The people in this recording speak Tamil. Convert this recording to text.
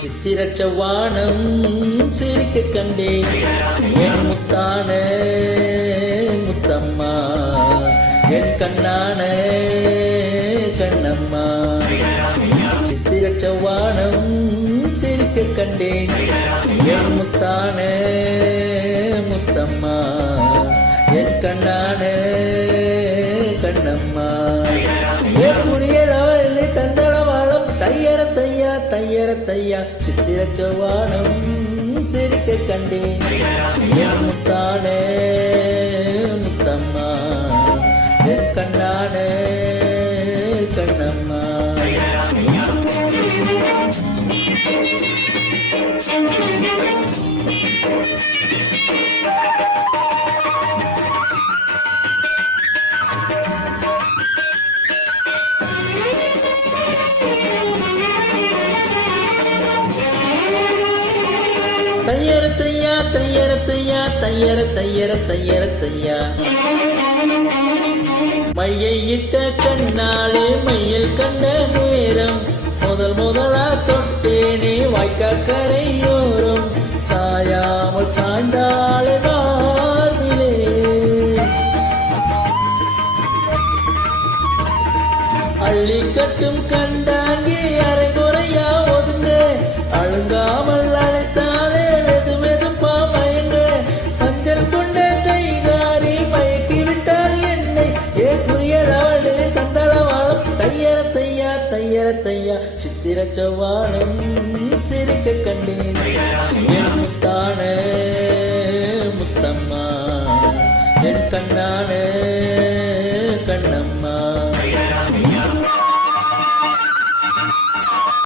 சித்திரச் செவ்வானம் சிரிக்க கண்டேன் என் முத்தான முத்தம்மா, என் கண்ணான கண்ணம்மா. சித்திரச் செவ்வானம் சிரிக்க கண்டேன் என் முத்தான முத்தம்மா, என் கண்ணான கண்ணம்மா. என் புரியலவள்ளி தந்தளவாளம் தையர தையா தையர தையா. சித்திரச் செவ்வானம் சிரிக்க கண்டேன் என் முத்தான முத்தம்மா, என் கண்ணான கண்ணம்மா. தையர தையா தையர தையா தையர தையர தையர தையா. மையை இட்ட கண்ணாலே மையல் கண்ட நேரம் முதல் முதலா தொட்டேனே வாய்க்கா கரையோரம். சாயாமல் சாய்ந்தாலே மார்பிலே அள்ளி கட்டும் கண்டாங்கி அரை குறையா ஒதுங்க. அழுங்காமல் அழைத்தாலே வெது வெதுப்பா மயங்க. மஞ்சள் கொண்ட கைகாரி மயக்கி விட்டால் என்னை. ஏ புரியலவளிலே தந்தளவாளம் தையர தையா தையர தையா. சித்திரச் செவ்வானம் சிரிக்க கண்டேன் என் முத்தான முத்தம்மா, என் கண்ணான